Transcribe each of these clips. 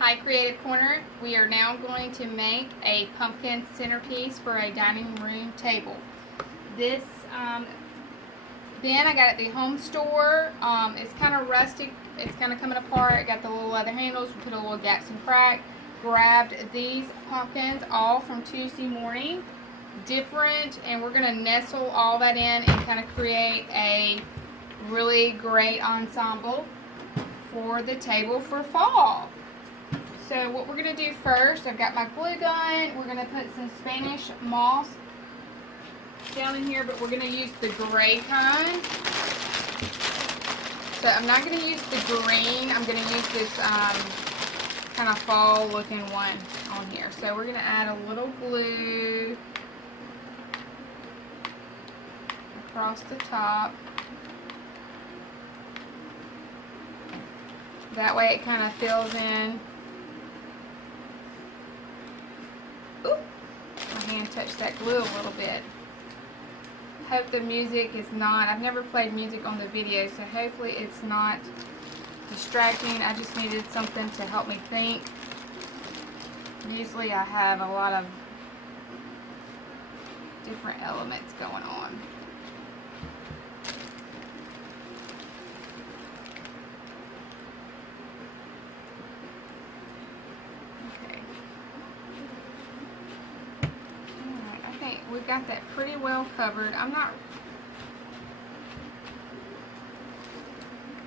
Hi Creative Corner. We are now going to make a pumpkin centerpiece for a dining room table. This bin I got at the home store. It's kind of rustic. It's kind of coming apart. It got the little leather handles. We put a little gaps and crack. Grabbed these pumpkins all from Tuesday morning. Different, and we're going to nestle all that in and kind of create a really great ensemble for the table for fall. So what we're going to do first, I've got my glue gun. We're going to put some Spanish moss down in here, but we're going to use the gray kind. So I'm not going to use the green. I'm going to use this kind of fall looking one on here. So we're going to add a little glue across the top. That way it kind of fills in. Ooh, my hand touched that glue a little bit. Hope the music is not, I've never played music on the video, so hopefully it's not distracting. I just needed something to help me think. Usually I have a lot of different elements going on. We've got that pretty well covered.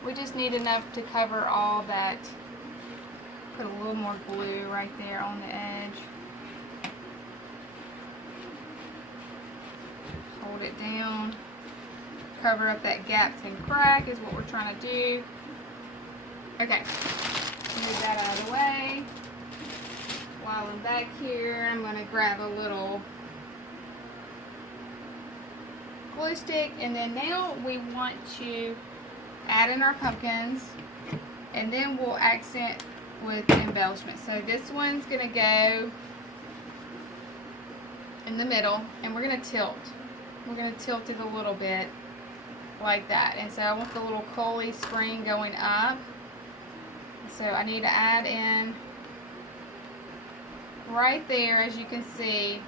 We just need enough to cover all that. Put a little more glue right there on the edge. Hold it down. Cover up that gaps and crack is what we're trying to do. Okay, move that out of the way. While I'm back here, I'm going to grab a little glue stick, and then now we want to add in our pumpkins, and then we'll accent with embellishment. So this one's gonna go in the middle, and we're gonna tilt. We're gonna tilt it a little bit like that. And so I want the little Coley spring going up. So I need to add in right there, as you can see,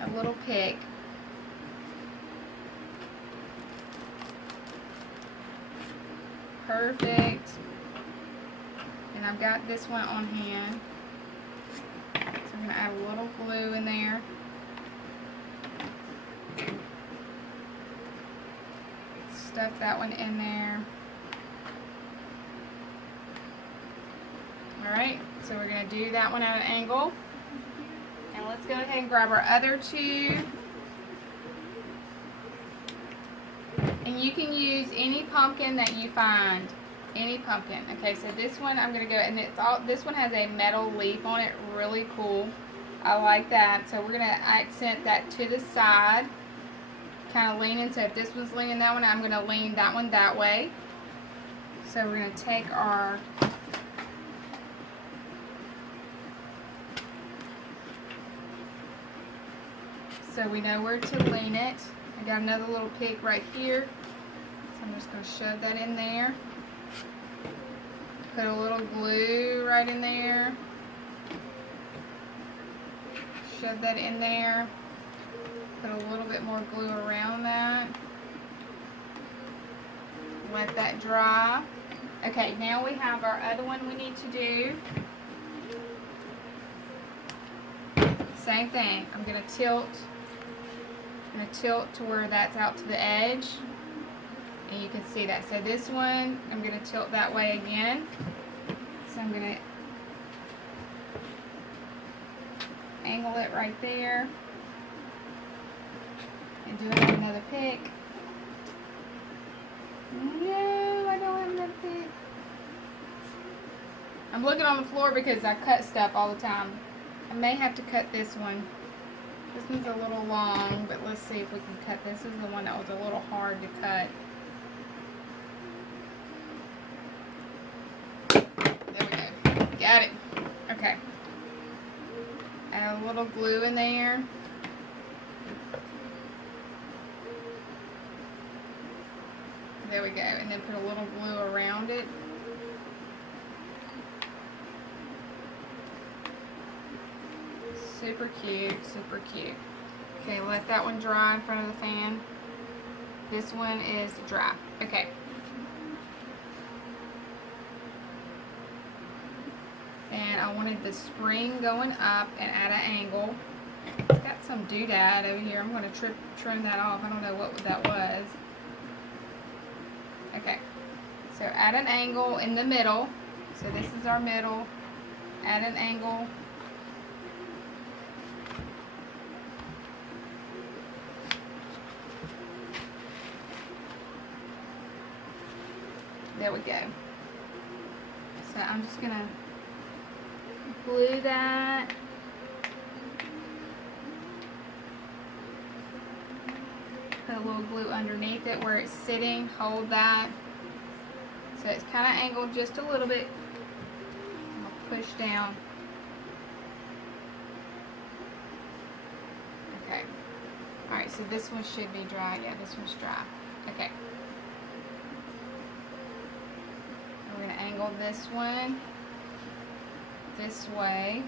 a little pick. Perfect. And I've got this one on hand. So I'm going to add a little glue in there. Stuff that one in there. Alright, so we're going to do that one at an angle. And let's go ahead and grab our other two. And you can use any pumpkin that you find. Any pumpkin. Okay, so this one I'm going to go, and this one has a metal leaf on it. Really cool. I like that. So we're going to accent that to the side. Kind of leaning. So if this one's leaning that one, I'm going to lean that one that way. So we're going to take our so we know where to lean it. I got another little pick right here. So I'm just going to shove that in there. Put a little glue right in there. Shove that in there. Put a little bit more glue around that. Let that dry. Okay, now we have our other one we need to do. Same thing. I'm going to tilt. I'm going to tilt to where that's out to the edge, and you can see that. So this one, I'm going to tilt that way again. So I'm going to angle it right there, and do another pick. No, I don't have another pick. I'm looking on the floor because I cut stuff all the time. I may have to cut this one. This one's a little long, but let's see if we can cut. This is the one that was a little hard to cut. There we go. Got it. Okay. Add a little glue in there. There we go. And then put a little glue around it. Super cute, super cute. Okay, let that one dry in front of the fan. This one is dry. Okay. And I wanted the spring going up and at an angle. It's got some doodad over here. I'm going to trim that off. I don't know what that was. Okay. So at an angle in the middle. So this is our middle. At an angle. There we go. So I'm just going to glue that. Put a little glue underneath it where it's sitting. Hold that. So it's kind of angled just a little bit. I'll push down. Okay. Alright, so this one should be dry. Yeah, this one's dry. Okay. We're going to angle this one this way.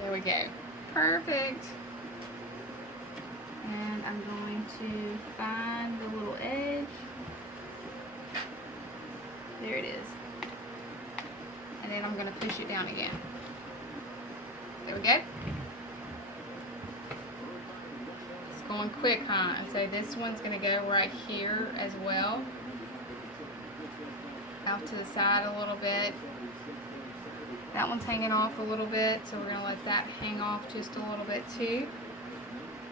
There we go. Perfect. And I'm going to find the little edge. There it is. And then I'm going to push it down again. There we go. It's going quick, huh? And so this one's going to go right here as well. Out to the side a little bit. That one's hanging off a little bit, so we're going to let that hang off just a little bit too.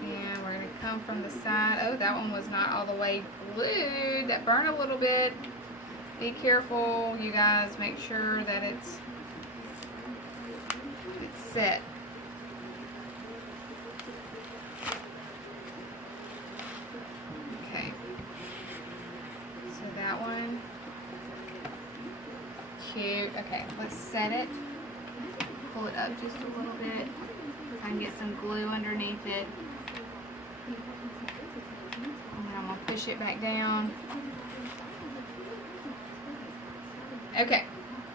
And we're going to come from the side. Oh, that one was not all the way glued. That burned a little bit. Be careful, you guys. Make sure that it's set. Okay. So that one. Cute. Okay, let's set it. Pull it up just a little bit. I can get some glue underneath it. And then I'm going to push it back down. Okay,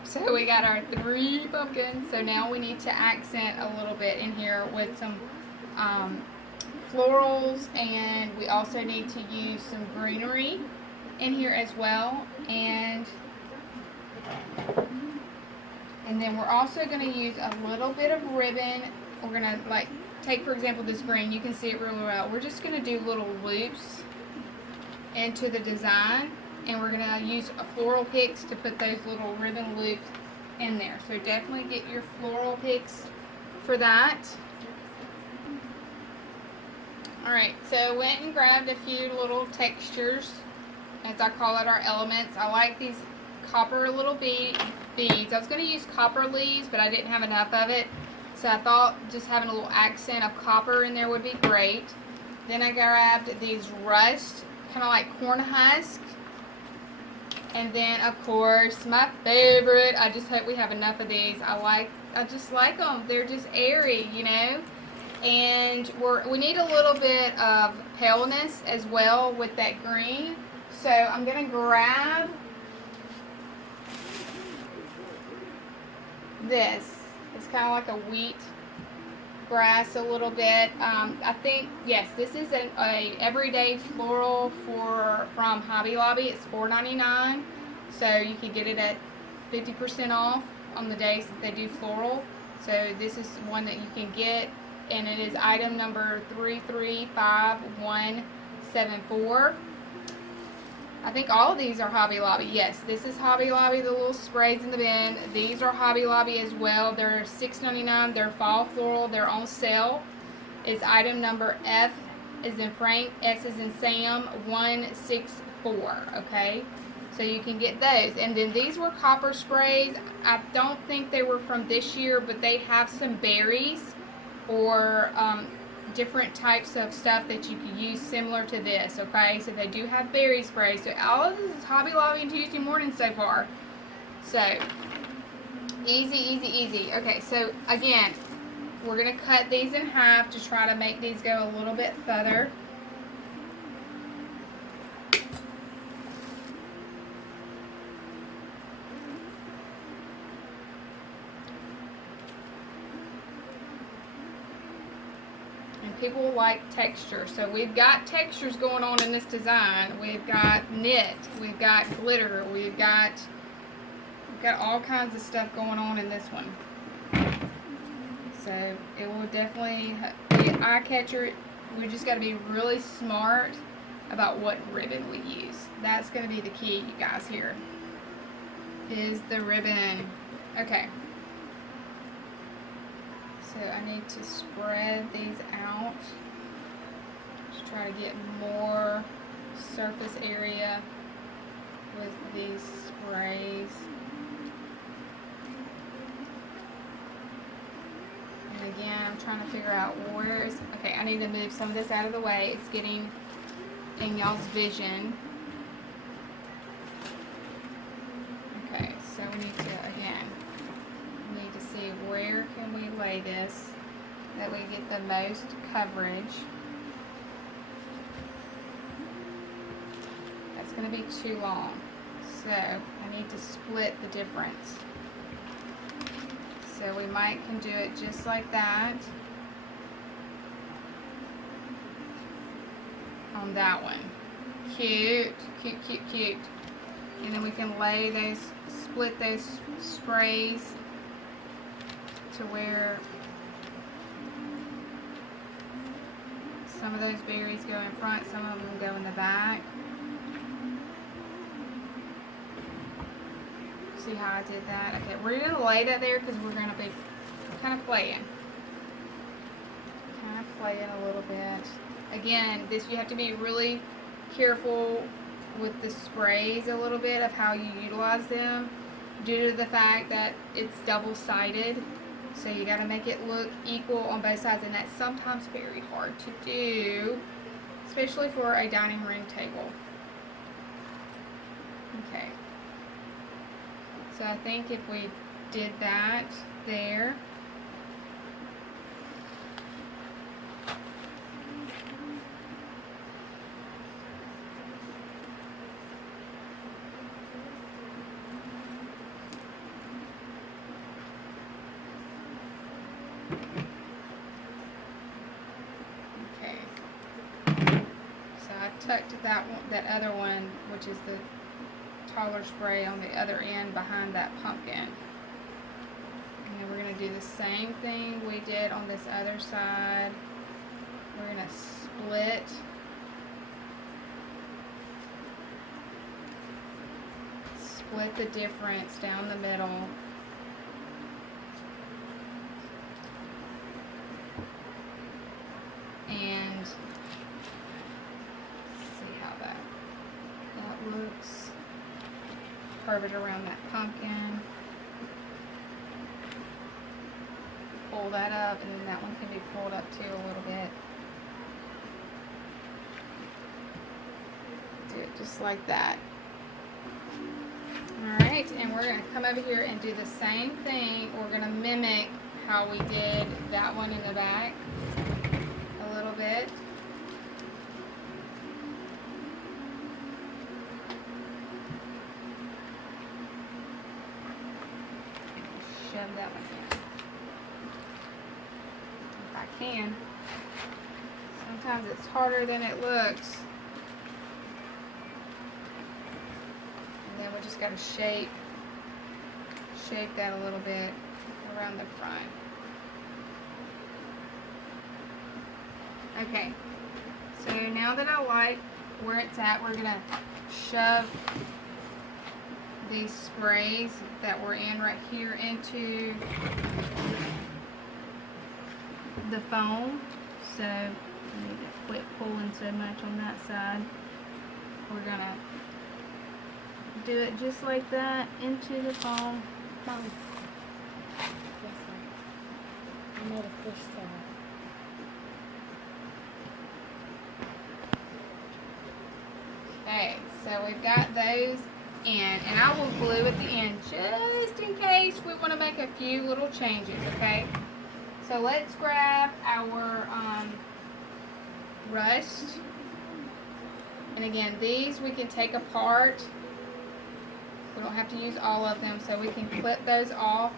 so we got our 3 pumpkins. So now we need to accent a little bit in here with some florals, and we also need to use some greenery in here as well. And then we're also going to use a little bit of ribbon. We're going to, like, take for example this green. You can see it really well. We're just going to do little loops into the design. And we're going to use a floral picks to put those little ribbon loops in there. So definitely get your floral picks for that. Alright, so I went and grabbed a few little textures, as I call it, our elements. I like these copper little beads. I was going to use copper leaves, but I didn't have enough of it. So I thought just having a little accent of copper in there would be great. Then I grabbed these rust, kind of like corn husk. And then, of course, my favorite, I just hope we have enough of these. I just like them. They're just airy, you know. And we need a little bit of paleness as well with that green. So I'm going to grab this. It's kind of like a wheat grass a little bit. I think, yes, this is a everyday floral from Hobby Lobby. It's $4.99, so you can get it at 50% off on the days that they do floral. So this is one that you can get, and it is item number 335174. I think all of these are Hobby Lobby. Yes, this is Hobby Lobby, the little sprays in the bin. These are Hobby Lobby as well. They're $6.99. They're fall floral. They're on sale. It's item number F as in Frank, S as in Sam, 164. Okay, so you can get those. And then these were copper sprays. I don't think they were from this year, but they have some berries or different types of stuff that you can use similar to this. Okay, so they do have berry spray. So all of this is Hobby Lobby and Tuesday morning so far. So easy, easy, easy. Okay, so again, we're going to cut these in half to try to make these go a little bit further. And people like texture, so we've got textures going on in this design. We've got knit, we've got glitter, we've got all kinds of stuff going on in this one. So it will definitely be an eye catcher. We just got to be really smart about what ribbon we use. That's going to be the key, you guys, here is the ribbon. Okay. So I need to spread these out to try to get more surface area with these sprays. And again, I'm trying to figure out where's, okay, I need to move some of this out of the way. It's getting in y'all's vision. Okay, so we need to, again, need to see where can we lay this that we get the most coverage. That's going to be too long, so I need to split the difference. So we can do it just like that on that one. Cute, cute, cute, cute. And then we can lay those, split those sprays to where some of those berries go in front, some of them go in the back. See how I did that? Okay, we're going to lay that there because we're going to be kind of playing. A little bit. Again, this you have to be really careful with the sprays a little bit of how you utilize them due to the fact that it's double-sided. So you got to make it look equal on both sides, and that's sometimes very hard to do, especially for a dining room table. Okay. So I think if we did that there, okay. So I tucked that other one, which is the taller spray, on the other end behind that pumpkin. And then we're going to do the same thing we did on this other side. We're going to split the difference down the middle. And see how that looks. Curve it around that pumpkin. Pull that up, and then that one can be pulled up too a little bit. Do it just like that. Alright, and we're going to come over here and do the same thing. We're going to mimic how we did that one in the back a little bit. Shove that one in. If I can. Sometimes it's harder than it looks. And then we just got to shape that a little bit around the front. Okay. So now that I like where it's at, we're going to shove these sprays that we're in right here into the foam. So I need to quit pulling so much on that side. We're gonna do it just like that into the foam. Mom. Yes, I made a fish salad. Okay, so we've got those in, and I will glue at the end just in case we want to make a few little changes, okay? So let's grab our rust. And again, these we can take apart. We don't have to use all of them, so we can clip those off.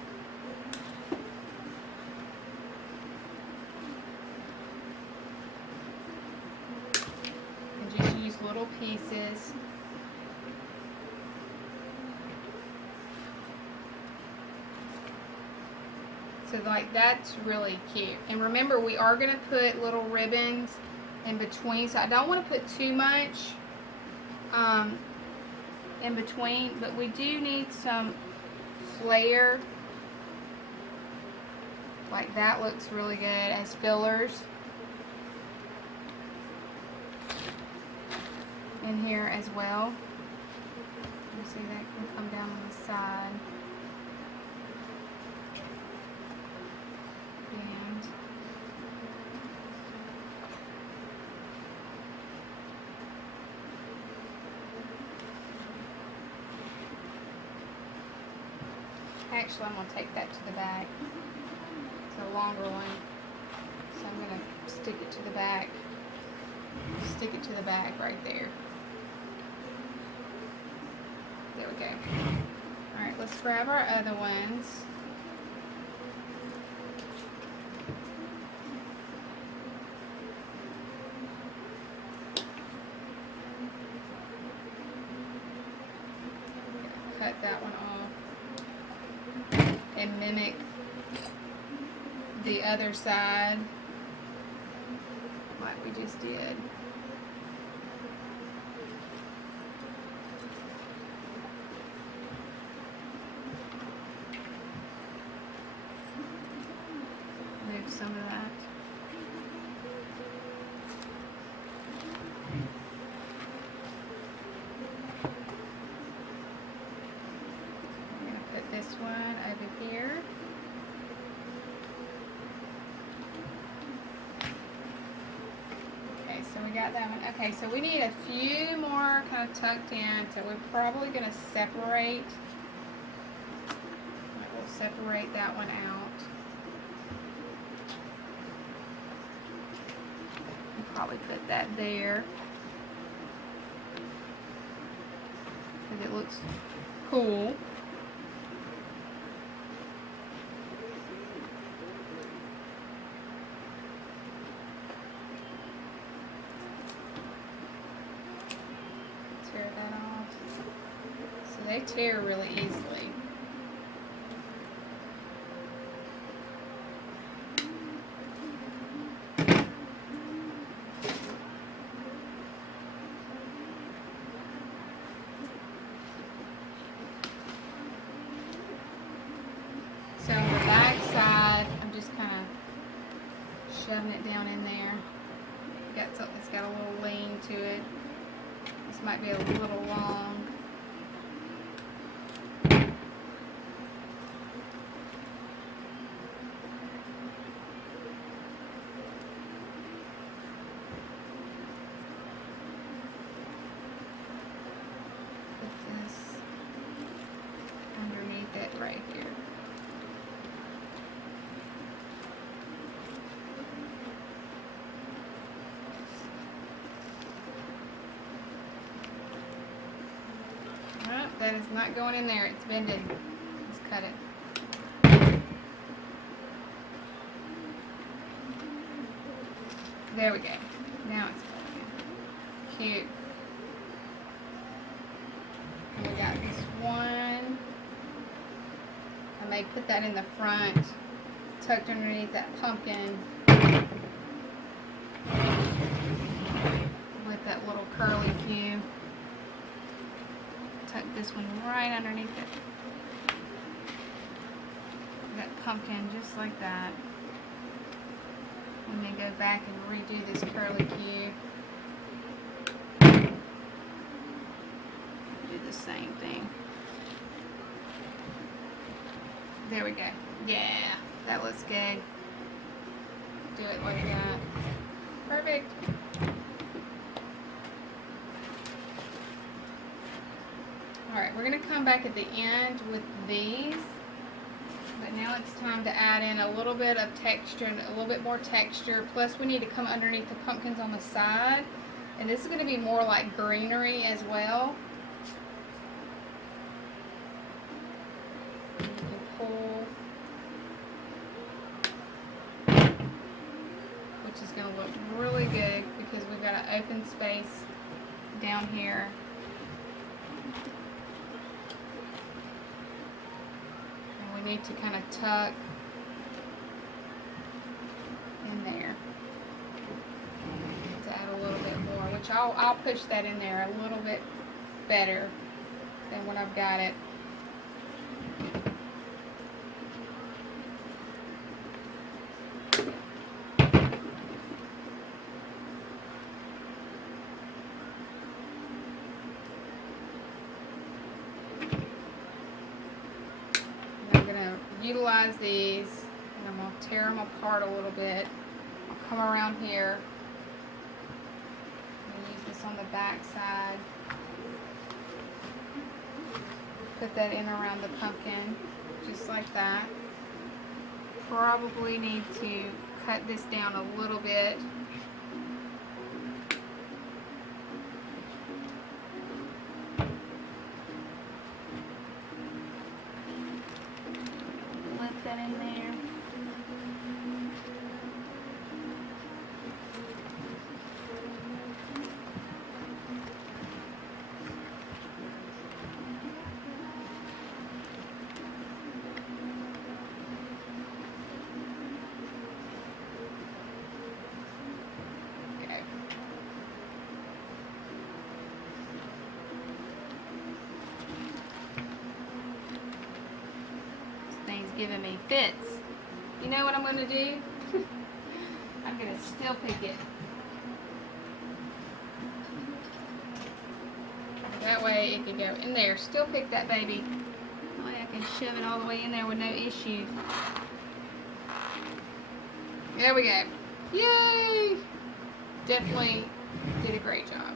And just use little pieces. So like that's really cute. And remember, we are going to put little ribbons in between, so I don't want to put too much in between, but we do need some flare. Like that looks really good as fillers in here as well. You see that can come down on the side. And actually, I'm going to take that to the back. It's a longer one, so I'm going to stick it to the back. Stick it to the back right there. There we go. Alright, let's grab our other ones. Cut that one off and mimic the other side like we just did. Move some of that. I'm going to put this one over here. Okay, so we got that one. Okay, so we need a few more kind of tucked in, so we're probably going to separate. We'll separate that one out. Probably put that there because it looks cool. Tear that off. So they tear really easily. So on the back side, I'm just kind of shoving it down in there. It's got a little lean to it. This might be a little long. Put this underneath it right here. That is not going in there. It's bended. Let's cut it. There we go. Now it's going in. Cute. And we got this one. I may put that in the front, tucked underneath that pumpkin with that little curly cue. Tuck this one right underneath it. That pumpkin just like that. And then go back and redo this curly cue. Do the same thing. There we go. Yeah, that looks good. Do it like that. Perfect. Alright, we're going to come back at the end with these. But Now it's time to add in a little bit of texture and a little bit more texture. Plus we need to come underneath the pumpkins on the side. And this is going to be more like greenery as well. You can pull, which is going to look really good because we've got an open space down here. And we need to kind of tuck in there to add a little bit more, which I'll push that in there a little bit better than when I've got it. Utilize these, and I'm going to tear them apart a little bit. I'll come around here and use this on the back side. Put that in around the pumpkin, just like that. Probably need to cut this down a little bit. That in there. Okay. Giving me fits. You know what I'm going to do? I'm going to still pick it. That way it can go in there. Still pick that baby. That way I can shove it all the way in there with no issue. There we go. Yay! Definitely did a great job.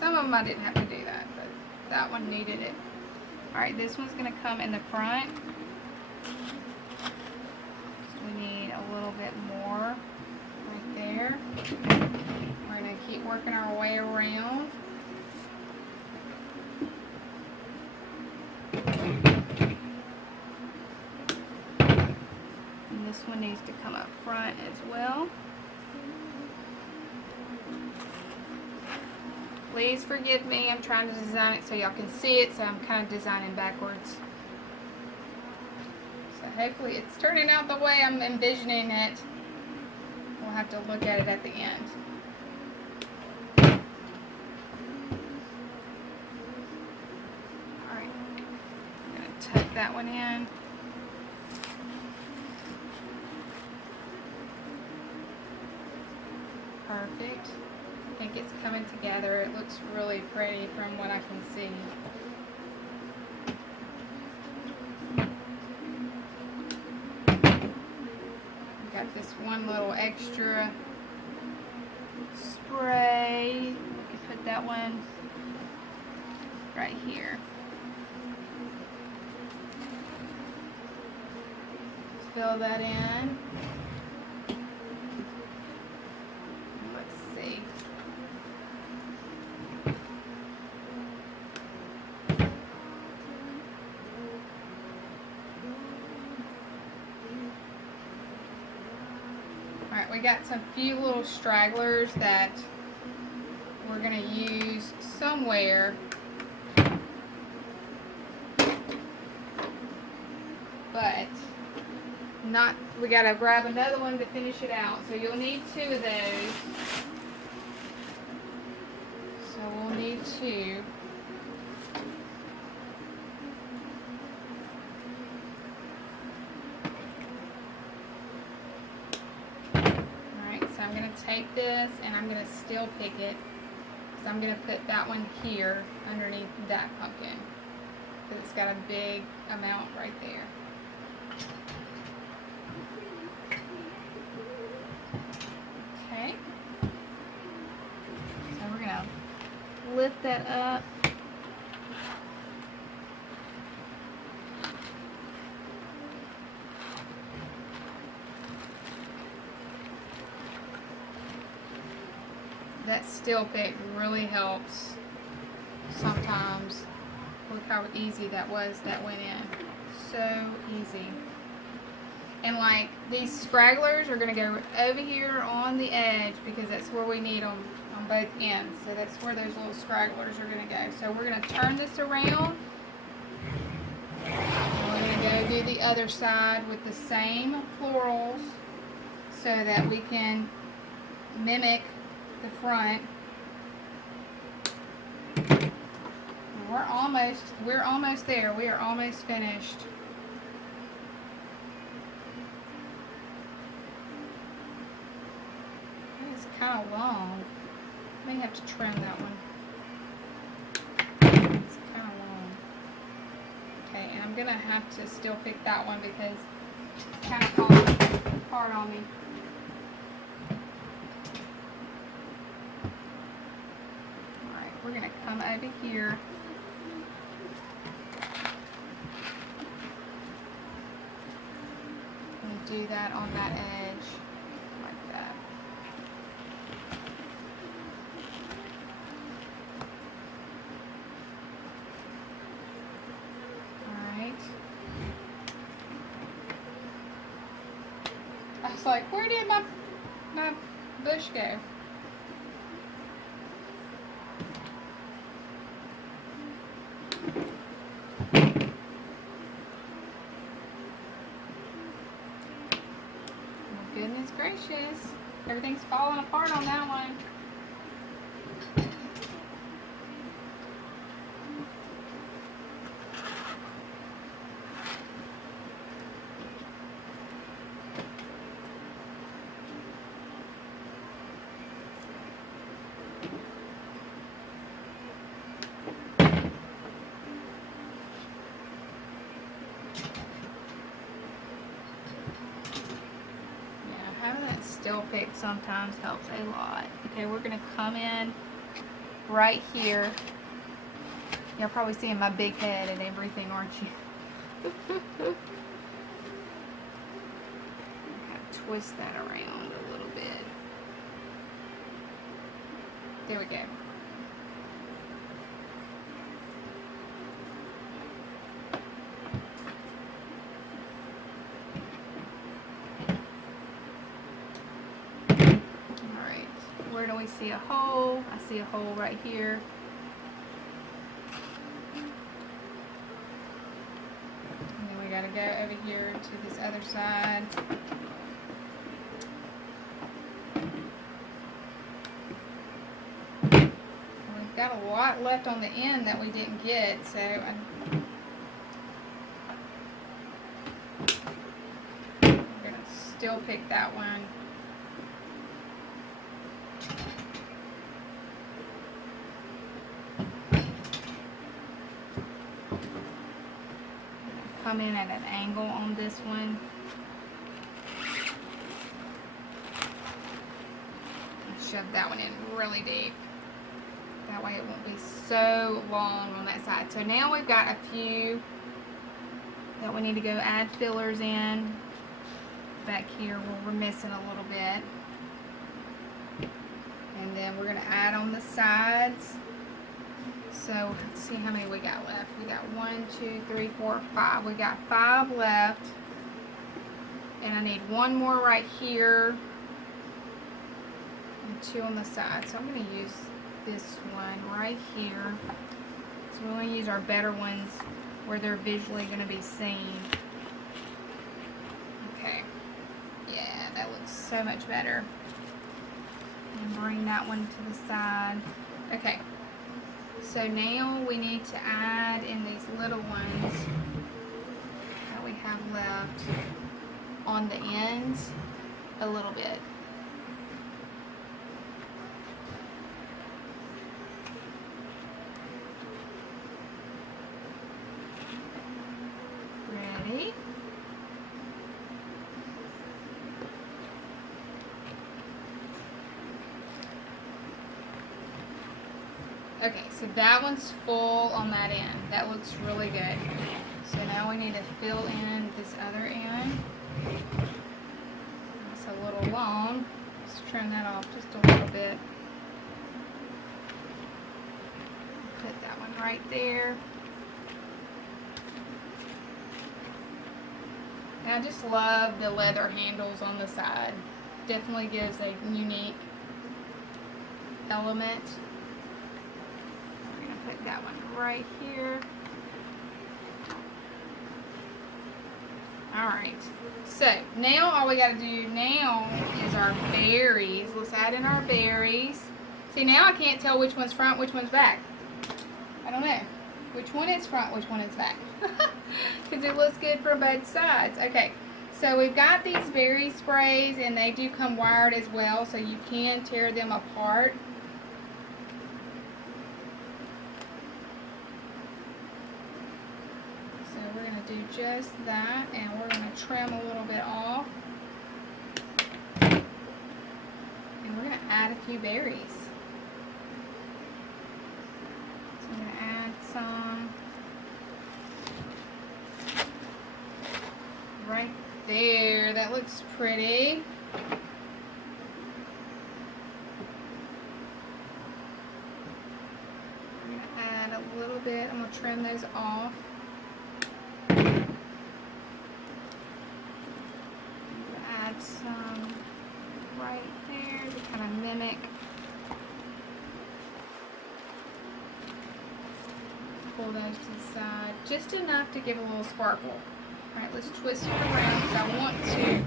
Some of them I didn't have to do that, but that one needed it. Alright, this one's going to come in the front. We need a little bit more right there. We're going to keep working our way around. And this one needs to come up front as well. Please forgive me, I'm trying to design it so y'all can see it, so I'm kind of designing backwards. So hopefully it's turning out the way I'm envisioning it. We'll have to look at it at the end. Alright, I'm going to tuck that one in. Perfect. I think it's coming together. It looks really pretty from what I can see. We've got this one little extra spray. We can put that one right here. Fill that in. Alright, we got some few little stragglers that we're going to use somewhere. But not, we got to grab another one to finish it out. So you'll need 2 of those. So we'll need 2. I'm going to take this and I'm going to still pick it, because I'm going to put that one here underneath that pumpkin, because it's got a big amount right there. Okay, so we're going to lift that up. that steel pick really helps sometimes. Look how easy that was that went in. So easy. And like these scragglers are going to go over here on the edge because that's where we need them on both ends. So that's where those little scragglers are going to go. So we're going to turn this around. And we're going to go do the other side with the same florals so that we can mimic the front. We're almost there. We are almost finished. It's kind of long. May have to trim that one. It's kind of long. Okay, and I'm gonna have to still pick that one because it's kind of falling hard on me. All right, we're gonna come over here. Do that on that edge like that. Alright. I was like, where did my bush go? Goodness gracious. Everything's falling apart on that one. Having that steel pick sometimes helps a lot. Okay, we're going to come in right here. You're probably seeing my big head and everything, aren't you? Twist that around a little bit. There we go. Where do we see a hole? I see a hole right here. And then we gotta go over here to this other side. And we've got a lot left on the end that we didn't get, so we're gonna still pick that one. Come in at an angle on this one. And shove that one in really deep. That way it won't be so long on that side. So now we've got a few that we need to go add fillers in. Back here where we're missing a little bit. And then we're going to add on the sides. So let's see how many we got left. We got 1, 2, 3, 4, 5. We got 5 left. And I need one more right here. And 2 on the side. So I'm going to use this one right here. So we're going to use our better ones where they're visually going to be seen. Okay. Yeah, that looks so much better. And bring that one to the side. Okay. So now we need to add in these little ones that we have left on the ends a little bit. Ready? Okay, so that one's full on that end. That looks really good. So now we need to fill in this other end. It's a little long. Let's trim that off just a little bit. one right there. And I just love the leather handles on the side. Definitely gives a unique element. We're going to put that one right here. Alright, so now all we got to do now is our berries. Let's add in our berries. See, now I can't tell which one's front, which one's back. I don't know which one is front, which one is back. Because it looks good from both sides. Okay, so we've got these berry sprays, and they do come wired as well, so you can tear them apart. So we're going to do just that, and we're going to trim a little bit off. And we're going to add a few berries. So I'm going to add some right there. That looks pretty. I'm going to add a little bit. I'm going to trim those off. Add some right there to kind of mimic. Pull those to the side, just enough to give a little sparkle. Alright, let's twist it around because I want to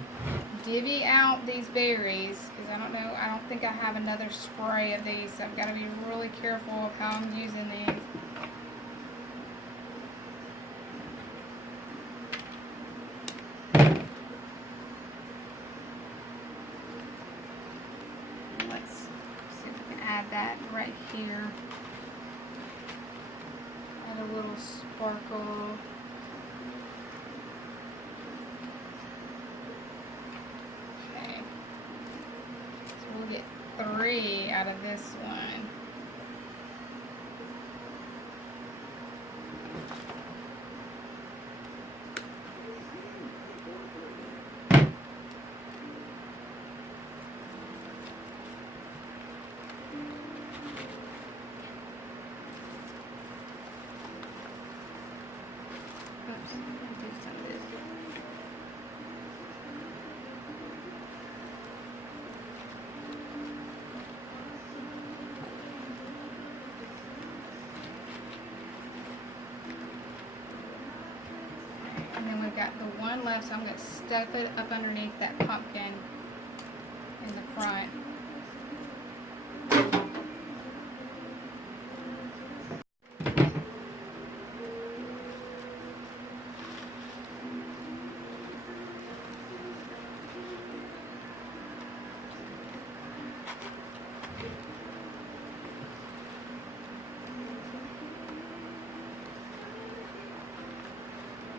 divvy out these berries because I don't think I have another spray of these, so I've got to be really careful of how I'm using these. Let's see if we can add that right here. Add a little sparkle. Okay. So we'll get 3 out of this one. Oops, I'm gonna do some of this. And then we've got the one left, so I'm going to stuff it up underneath that pumpkin in the front.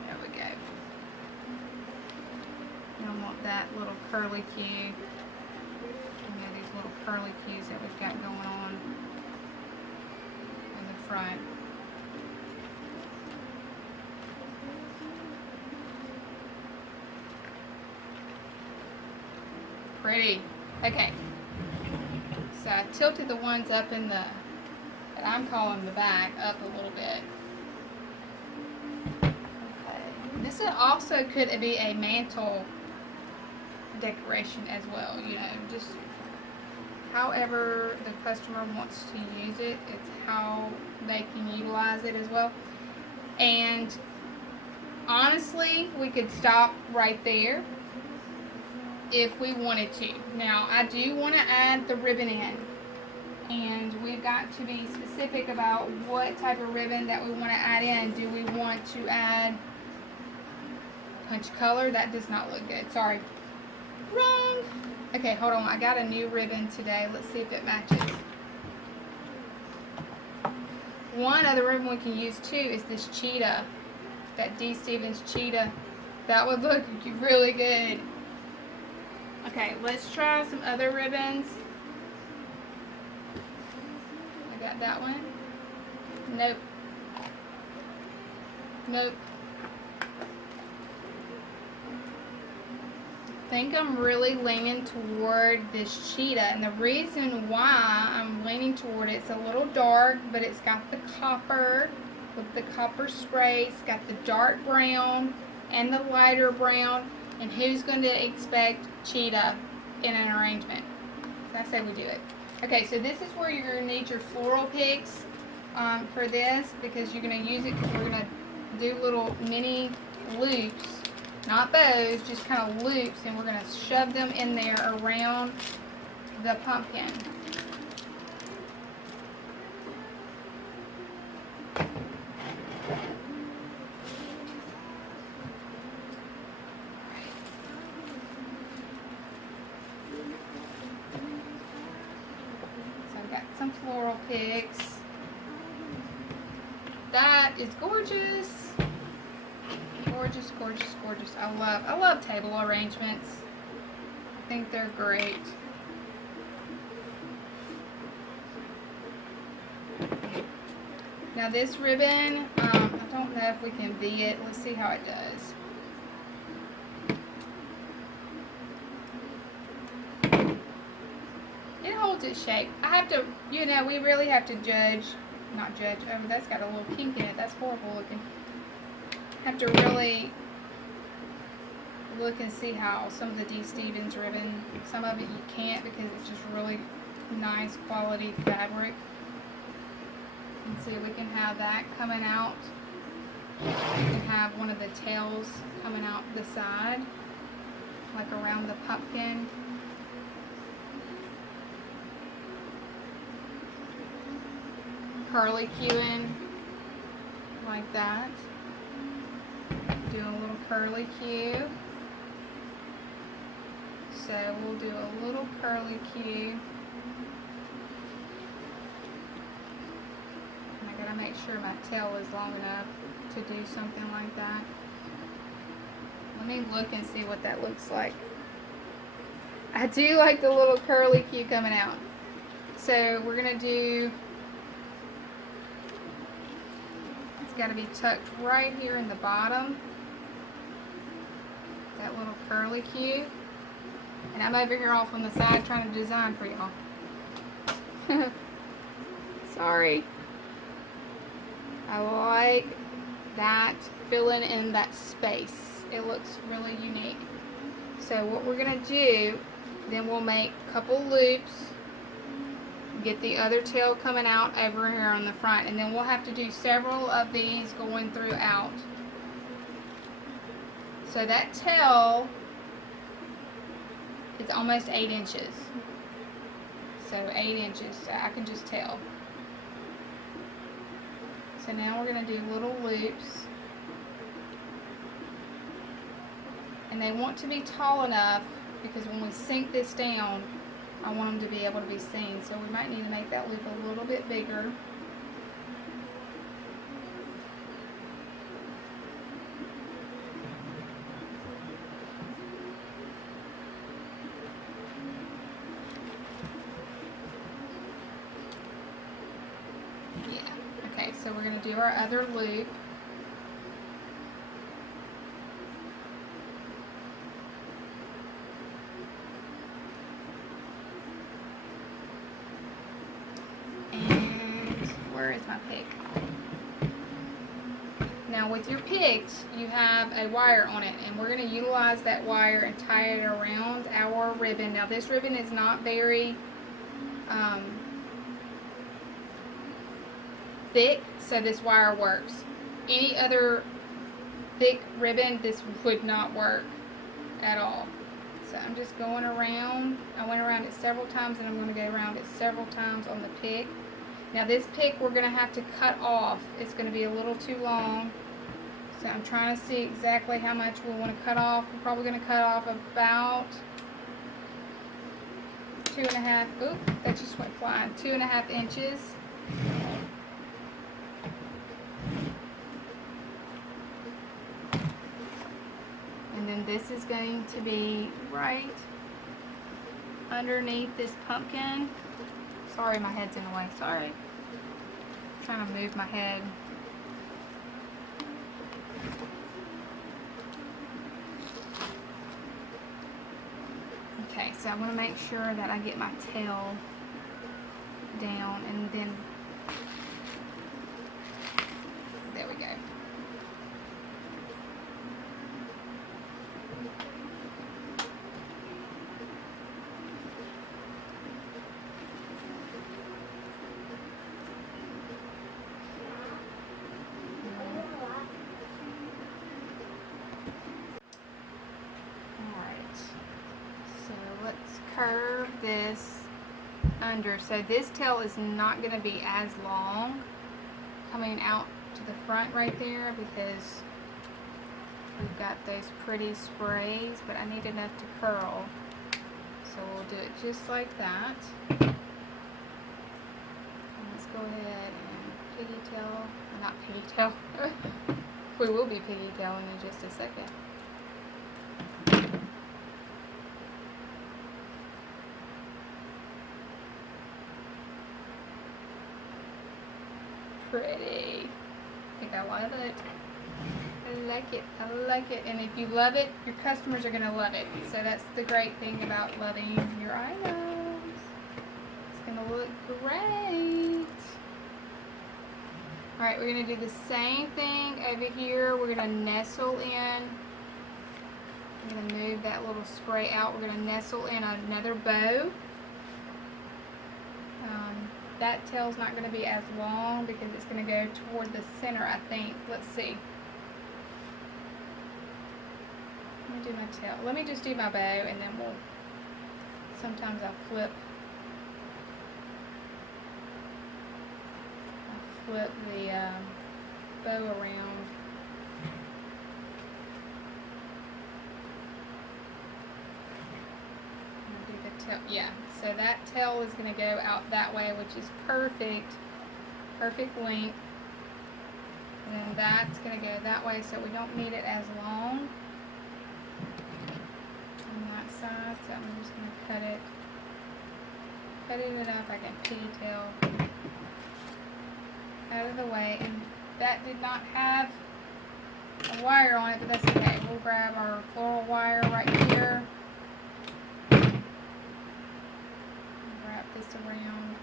There we go. And I want that little curly cue. These little curly cues that we've got going on in the front. Pretty. Okay. So I tilted the ones up in the, that I'm calling the back, up a little bit. Okay. This also could be a mantle decoration as well, you know, just however the customer wants to use it, it's how they can utilize it as well. And honestly, we could stop right there if we wanted to. Now, I do want to add the ribbon in, and we've got to be specific about what type of ribbon that we want to add in. Do we want to add punch color? That does not look good. Sorry. Wrong. Okay, hold on. I got a new ribbon today. Let's see if it matches. One other ribbon we can use too is this cheetah. That D. Stevens cheetah. That would look really good. Okay, let's try some other ribbons. I got that one. Nope. Nope. think I'm really leaning toward this cheetah, and the reason why I'm leaning toward it, it's a little dark, but it's got the copper with the copper spray. It's got the dark brown and the lighter brown, and who's going to expect cheetah in an arrangement? So I say we do it. Okay, so this is where you're going to need your floral picks for this, because you're going to use it because we're going to do little mini loops, not bows, just kind of loops, and we're going to shove them in there around the pumpkin. So I've got some floral picks. That is gorgeous. Gorgeous, gorgeous, gorgeous. I love table arrangements. I think they're great. Now this ribbon, I don't know if we can V it. Let's see how it does. It holds its shape. I have to, you know, we really have to judge, not judge. Oh, that's got a little kink in it. That's horrible looking. Have to really look and see how some of the D. Stevens ribbon, some of it you can't because it's just really nice quality fabric. And see, we can have that coming out. We can have one of the tails coming out the side, like around the pumpkin. Curly cueing like that. Do a little curly cue. So we'll do a little curly cue. And I gotta make sure my tail is long enough to do something like that. Let me look and see what that looks like. I do like the little curly cue coming out. So we're gonna do, it's gotta be tucked right here in the bottom. That little curly cue. And I'm over here off on the side trying to design for y'all. Sorry. I like that, filling in that space. It looks really unique. So what we're going to do, then we'll make a couple loops, get the other tail coming out over here on the front, and then we'll have to do several of these going throughout. So that tail is almost 8 inches. So 8 inches, so I can just tell. So now we're going to do little loops. And they want to be tall enough because when we sink this down, I want them to be able to be seen. So we might need to make that loop a little bit bigger. So we're going to do our other loop. And where is my pick? Now with your picks, you have a wire on it, and we're going to utilize that wire and tie it around our ribbon. Now this ribbon is not very thick, so this wire works. Any other thick ribbon, this would not work at all. So I'm just going around. I went around it several times, and I'm going to go around it several times on the pick. Now this pick we're going to have to cut off. It's going to be a little too long. So I'm trying to see exactly how much we want to cut off. We're probably going to cut off about 2.5. Oop, that just went flying. 2.5 inches. And then this is going to be right underneath this pumpkin. Sorry, my head's in the way. Sorry. I'm trying to move my head. Okay, so I want to make sure that I get my tail down, and then there we go. Alright, so let's curve this under. So this tail is not going to be as long coming out to the front right there because we've got those pretty sprays, but I need enough to curl. So we'll do it just like that. And let's go ahead and pigtail, well, not pigtail, we will be pigtailing in just a second. Pretty. I think I love it. I like it. I like it. And if you love it, your customers are going to love it. So that's the great thing about loving your items. It's going to look great. Alright, we're going to do the same thing over here. We're going to nestle in. I'm going to move that little spray out. We're going to nestle in another bow. That tail's not going to be as long because it's going to go toward the center, I think. Let's see. Let me do my tail. Let me just do my bow, and then we'll, sometimes I'll flip the bow around. Yeah, so that tail is going to go out that way, which is perfect length. And then that's going to go that way, so we don't need it as long on that side. So I'm just going to cut it enough I can pigtail out of the way. And that did not have a wire on it, but that's okay. We'll grab our floral wire right here. This around.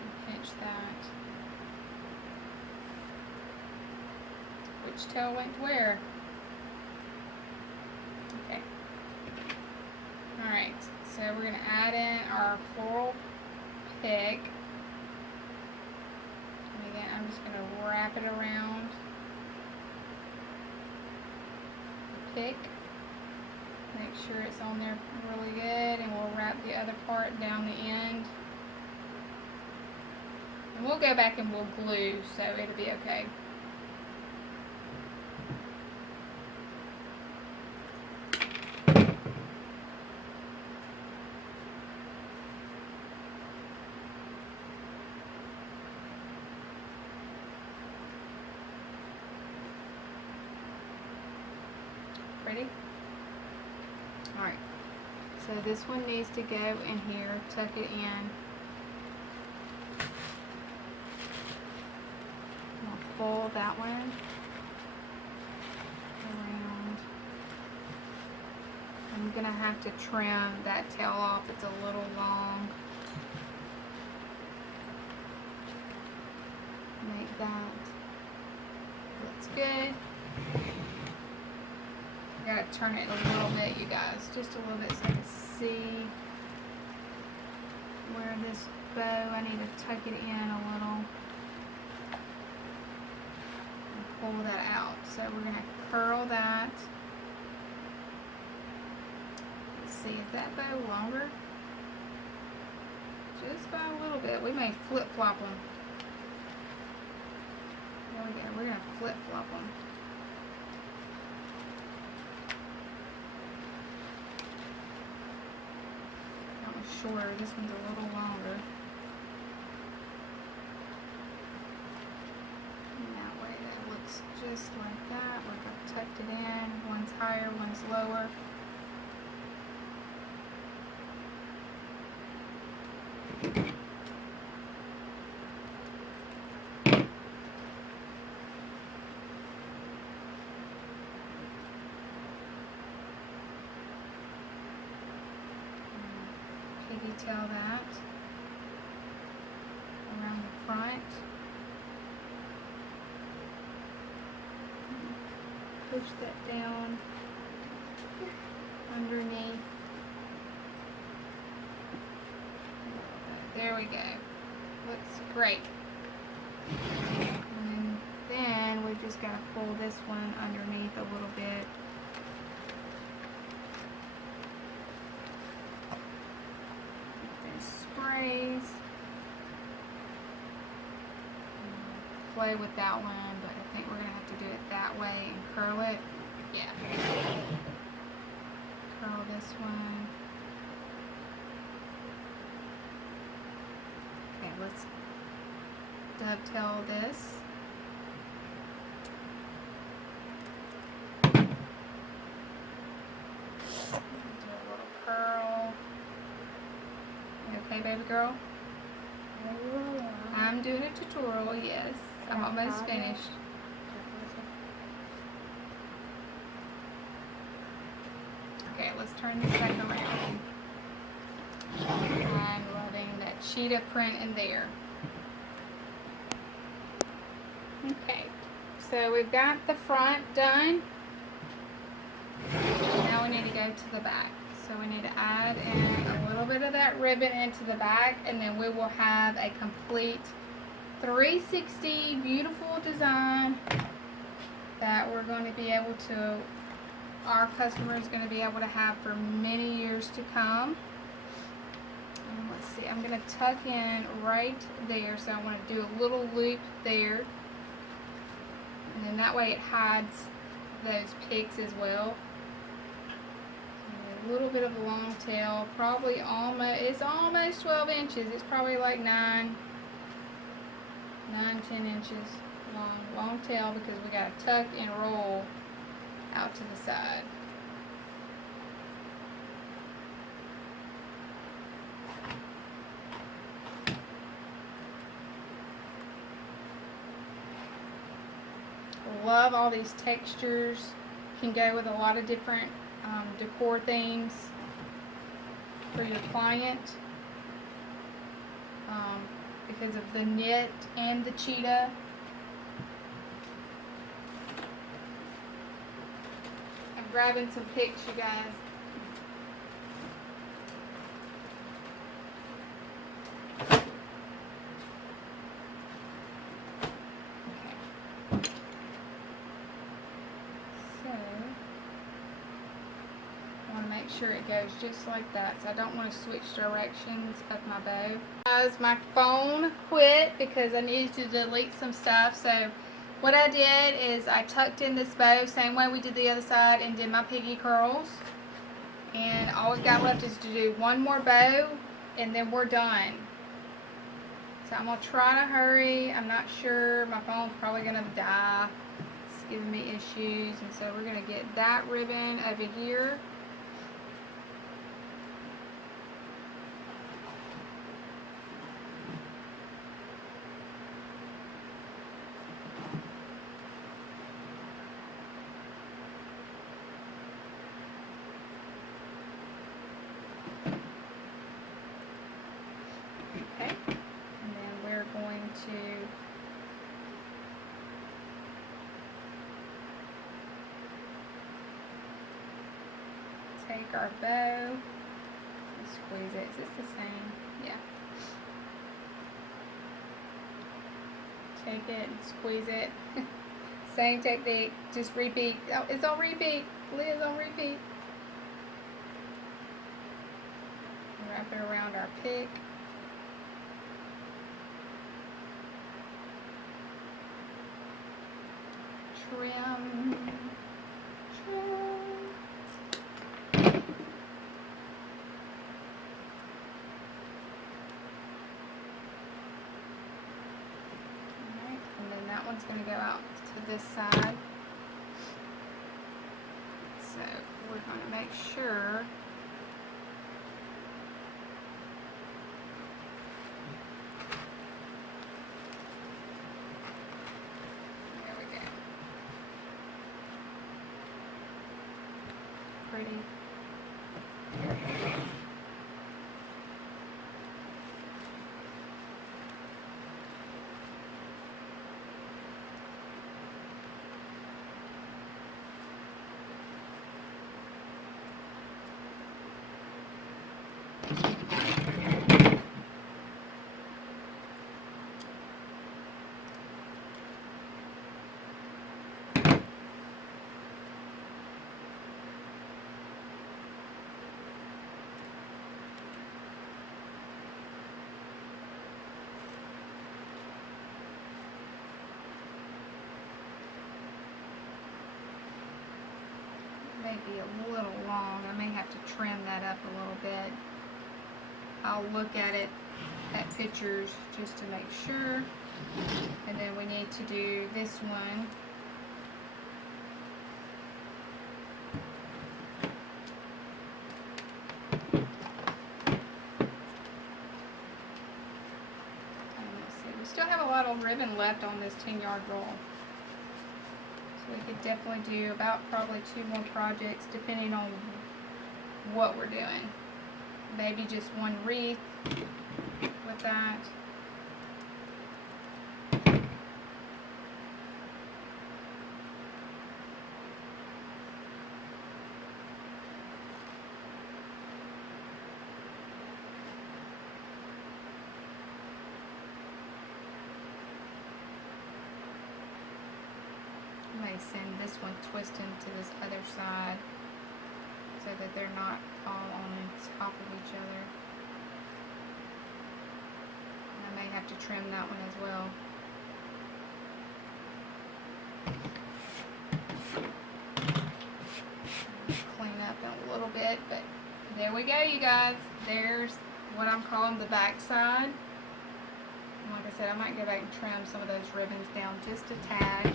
And pinch that. Which tail went where? Okay. Alright, so we're going to add in our floral pick. And again, I'm just going to wrap it around. Pick. Make sure it's on there really good, and we'll wrap the other part down the end. And we'll go back and we'll glue, so it'll be okay. Ready? Alright, so this one needs to go in here, tuck it in. I'll fold that one around. I'm going to have to trim that tail off, it's a little long. Make that looks good. I gotta turn it a little bit, you guys, just a little bit so I can see where this bow, I need to tuck it in a little and pull that out. So we're gonna curl that. Let's see, is that bow longer? Just by a little bit. We may flip-flop them. There we go, we're gonna flip-flop them. Shorter. This one's a little longer. And that way that looks just like that. Like I've tucked it in. One's higher, one's lower. detail that around the front. Push that down underneath. There we go. Looks great. And then we just got to pull this one underneath a little bit. Then sprays. Play with that one, but I think we're going to have to do it that way and curl it. Yeah. Curl this one. Okay, let's dovetail this. Do a little curl. You okay, baby girl? I'm doing a tutorial, yes. I'm almost finished. Okay, let's turn this back around. I'm loving that cheetah print in there. Okay, so we've got the front done. Now we need to go to the back. So we need to add in a little bit of that ribbon into the back, and then we will have a complete 360 beautiful design that we're going to be able to, our customer is going to be able to have for many years to come. And let's see, I'm going to tuck in right there, so I want to do a little loop there, and then that way it hides those picks as well. A little bit of a long tail, probably almost, it's almost 12 inches, it's probably like 9, 10 inches long tail, because we got to tuck and roll out to the side. Love all these textures. Can go with a lot of different decor themes for your client, because of the knit and the cheetah. I'm grabbing some pics, you guys. Sure it goes just like that, so I don't want to switch directions of my bow. Guys, my phone quit because I needed to delete some stuff, so what I did is I tucked in this bow same way we did the other side and did my piggy curls, and all we've got left is to do one more bow and then we're done. So I'm going to try to hurry. I'm not sure, my phone's probably going to die. It's giving me issues, and so we're going to get that ribbon over here. To take our bow and squeeze it. Is this the same? Yeah. Take it and squeeze it. Same technique, just repeat. Oh, it's on repeat. Liz on repeat. Wrap it around our pick. Trim. Alright, and then that one's going to go out to this side. So we're going to make sure pretty. May be a little long. I may have to trim that up a little bit. I'll look at it at pictures just to make sure. And then we need to do this one. And let's see. We still have a lot of ribbon left on this 10-yard roll. We could definitely do about probably 2 more projects depending on what we're doing. Maybe just one wreath with that. I may send this one twisting to this other side so that they're not all on top of each other. And I may have to trim that one as well. Clean up in a little bit, but there we go, you guys. There's what I'm calling the back side. And like I said, I might go back and trim some of those ribbons down just a tad.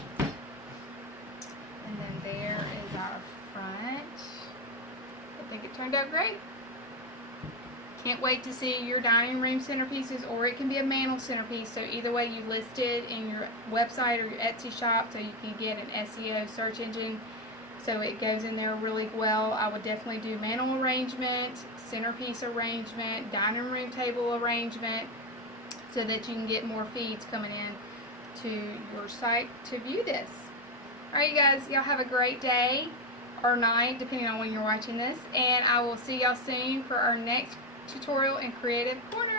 And then there is our front. I think it turned out great. Can't wait to see your dining room centerpieces, or it can be a mantle centerpiece. So either way, you list it in your website or your Etsy shop so you can get an SEO search engine so it goes in there really well. I would definitely do mantle arrangement, centerpiece arrangement, dining room table arrangement so that you can get more feeds coming in to your site to view this. Alright, you guys, y'all have a great day or night, depending on when you're watching this, and I will see y'all soon for our next tutorial in Creative Corner.